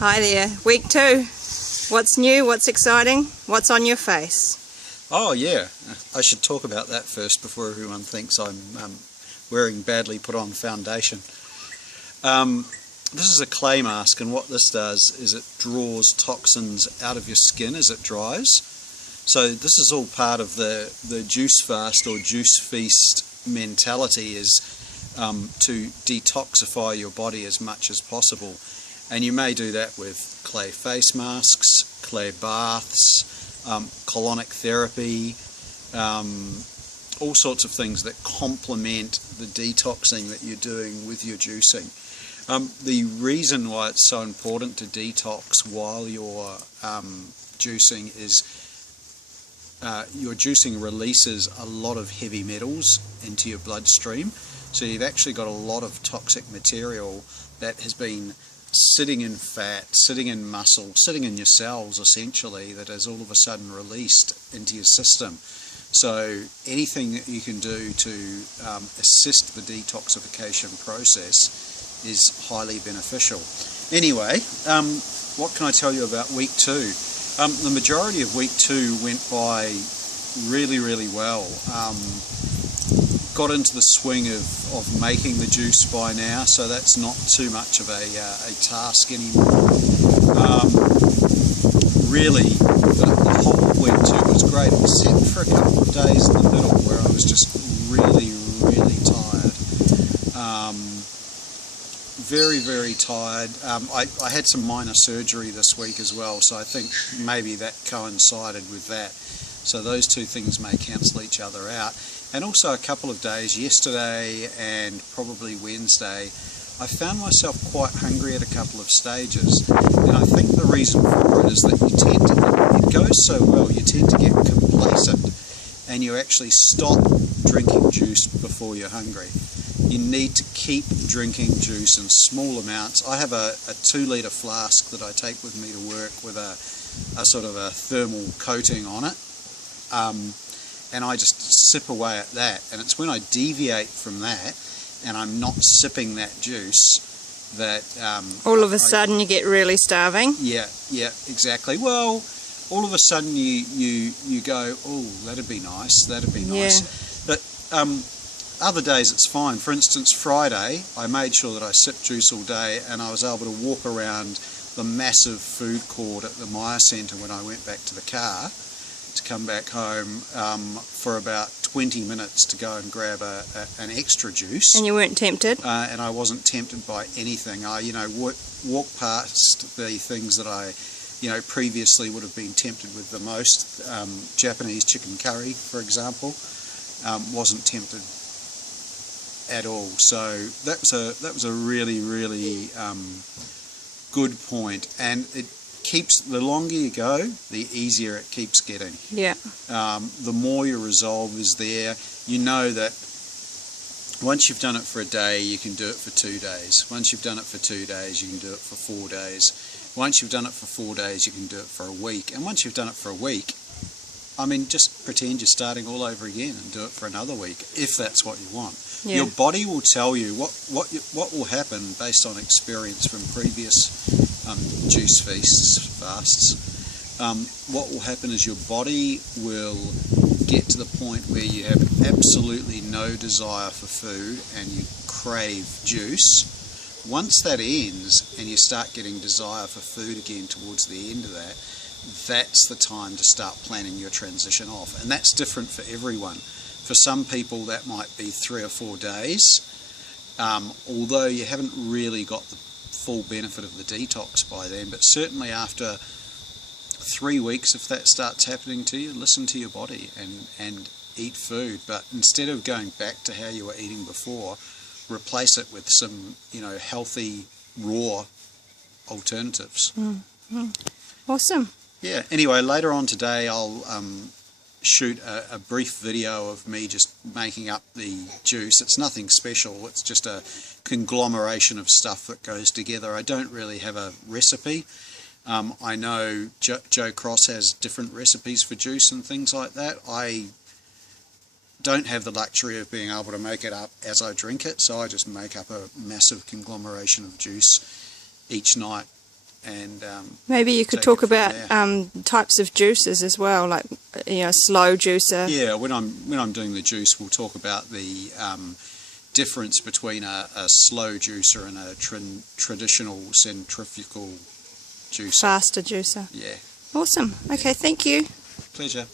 Hi there, week 2. What's new, what's exciting, what's on your face? Oh yeah, I should talk about that first before everyone thinks I'm wearing badly put on foundation. This is a clay mask, and what this does is it draws toxins out of your skin as it dries. So this is all part of the juice fast or juice feast mentality, is to detoxify your body as much as possible. And you may do that with clay face masks, clay baths, colonic therapy, all sorts of things that complement the detoxing that you're doing with your juicing. The reason why it's so important to detox while you're juicing is your juicing releases a lot of heavy metals into your bloodstream. So you've actually got a lot of toxic material that has been sitting in fat, sitting in muscle, sitting in your cells essentially, that is all of a sudden released into your system. So anything that you can do to assist the detoxification process is highly beneficial. Anyway, what can I tell you about week 2? The majority of week 2 went by really well. Got into the swing of making the juice by now, so that's not too much of a task anymore. Really, the whole week 2 was great, except for a couple of days in the middle where I was just really tired. Very tired. I had some minor surgery this week as well, so I think maybe that coincided with that. So those two things may cancel each other out. And also a couple of days, yesterday and probably Wednesday, I found myself quite hungry at a couple of stages. And I think the reason for it is that you tend to, it goes so well, you tend to get complacent and you actually stop drinking juice before you're hungry. You need to keep drinking juice in small amounts. I have a 2-litre flask that I take with me to work with a sort of a thermal coating on it. And I just sip away at that, and it's when I deviate from that and I'm not sipping that juice that all of a sudden you get really starving. Yeah, exactly. Well, all of a sudden you go, oh, that'd be nice. Yeah. But other days it's fine. For instance, Friday I made sure that I sipped juice all day, and I was able to walk around the massive food court at the Maya Centre when I went back to the car to come back home for about 20 minutes to go and grab an extra juice. And you weren't tempted? And I wasn't tempted by anything. I, walked past the things that I, previously would have been tempted with the most. Japanese chicken curry, for example, wasn't tempted at all. So that was a really good point, and it keeps, the longer you go, the easier it keeps getting. Yeah. The more your resolve is there, you know that once you've done it for a day, you can do it for 2 days. Once you've done it for 2 days, you can do it for 4 days. Once you've done it for 4 days, you can do it for a week. And once you've done it for a week, I mean, just pretend you're starting all over again and do it for another week, if that's what you want. Yeah. Your body will tell you what will happen based on experience from previous juice fasts. What will happen is your body will get to the point where you have absolutely no desire for food and you crave juice. Once that ends and you start getting desire for food again towards the end of that, that's the time to start planning your transition off. And that's different for everyone. For some people that might be 3 or 4 days, although you haven't really got the full benefit of the detox by then, but certainly after 3 weeks, if that starts happening to you, listen to your body and eat food. But instead of going back to how you were eating before, replace it with some healthy raw alternatives. Awesome. Yeah, anyway, later on today I'll shoot a brief video of me just making up the juice. It's nothing special, it's just a conglomeration of stuff that goes together. I don't really have a recipe. I know Joe Cross has different recipes for juice and things like that. I don't have the luxury of being able to make it up as I drink it, so I just make up a massive conglomeration of juice each night and maybe you could take talk it from about there. types of juices as well, like slow juicer. Yeah, when I'm doing the juice, we'll talk about the difference between a slow juicer and a traditional centrifugal juicer. Faster juicer. Yeah. Awesome. Okay, thank you. Pleasure.